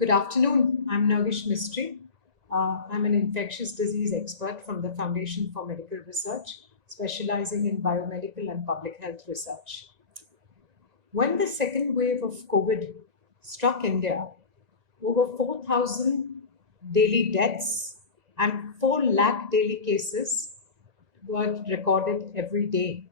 Good afternoon. I'm Nerges Mistry. I'm an infectious disease expert from the Foundation for Medical Research, specializing in biomedical and public health research. When the second wave of COVID struck India, over 4,000 daily deaths and 4 lakh daily cases were recorded every day.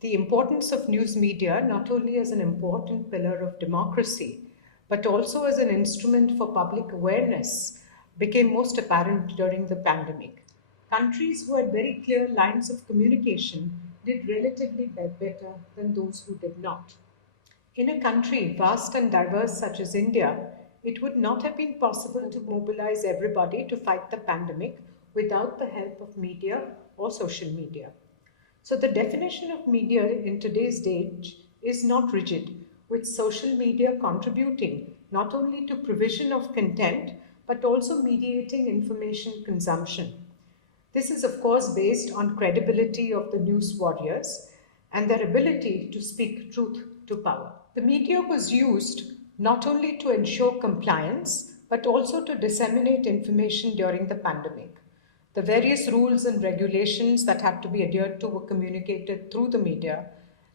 The importance of news media, not only as an important pillar of democracy, but also as an instrument for public awareness, became most apparent during the pandemic. Countries who had very clear lines of communication did relatively better than those who did not. In a country vast and diverse such as India, it would not have been possible to mobilize everybody to fight the pandemic without the help of media or social media. So, the definition of media in today's age is not rigid, with social media contributing not only to provision of content but also mediating information consumption. This is, of course, based on credibility of the news warriors and their ability to speak truth to power. The media was used not only to ensure compliance but also to disseminate information during the pandemic. The various rules and regulations that had to be adhered to were communicated through the media,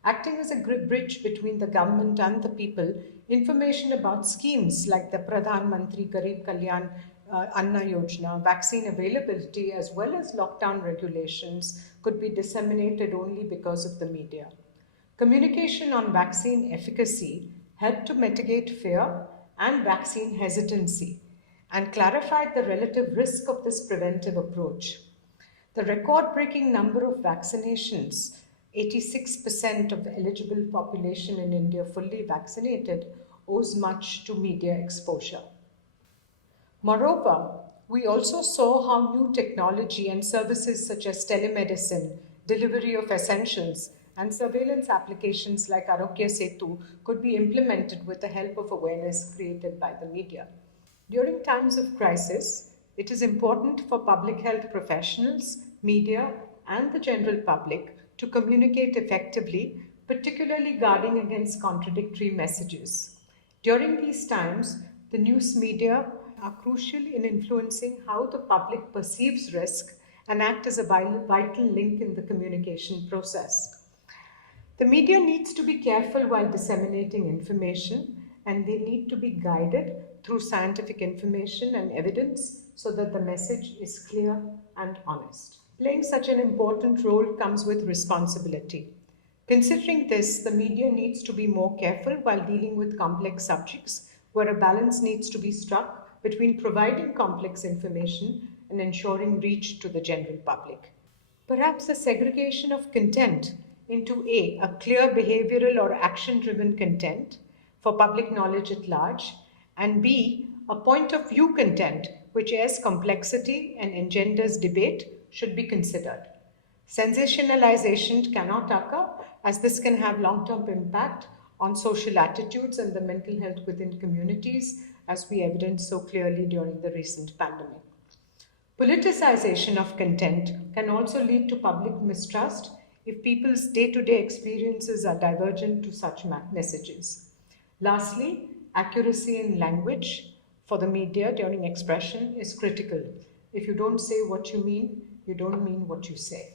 acting as a bridge between the government and the people. Information about schemes like the Pradhan Mantri Garib Kalyan Anna Yojana, vaccine availability, as well as lockdown regulations could be disseminated only because of the media. Communication on vaccine efficacy helped to mitigate fear and vaccine hesitancy and clarified the relative risk of this preventive approach. The record breaking number of vaccinations, 86% of the eligible population in India fully vaccinated, owes much to media exposure. Moreover, we also saw how new technology and services such as telemedicine, delivery of essentials, and surveillance applications like Arogya Setu could be implemented with the help of awareness created by the media. During times of crisis, it is important for public health professionals, media, and the general public to communicate effectively, particularly guarding against contradictory messages. During these times, the news media are crucial in influencing how the public perceives risk and act as a vital link in the communication process. The media needs to be careful while disseminating information, and they need to be guided through scientific information and evidence so that the message is clear and honest. Playing such an important role comes with responsibility. Considering this, the media needs to be more careful while dealing with complex subjects, where a balance needs to be struck between providing complex information and ensuring reach to the general public. Perhaps a segregation of content into a clear behavioral or action driven content for public knowledge at large, and B, a point of view content which adds complexity and engenders debate should be considered. Sensationalization cannot occur as this can have long term impact on social attitudes and the mental health within communities, as we evidenced so clearly during the recent pandemic. Politicization of content can also lead to public mistrust if people's day to day experiences are divergent to such messages. Lastly, accuracy in language for the media during expression is critical. If you don't say what you mean, you don't mean what you say.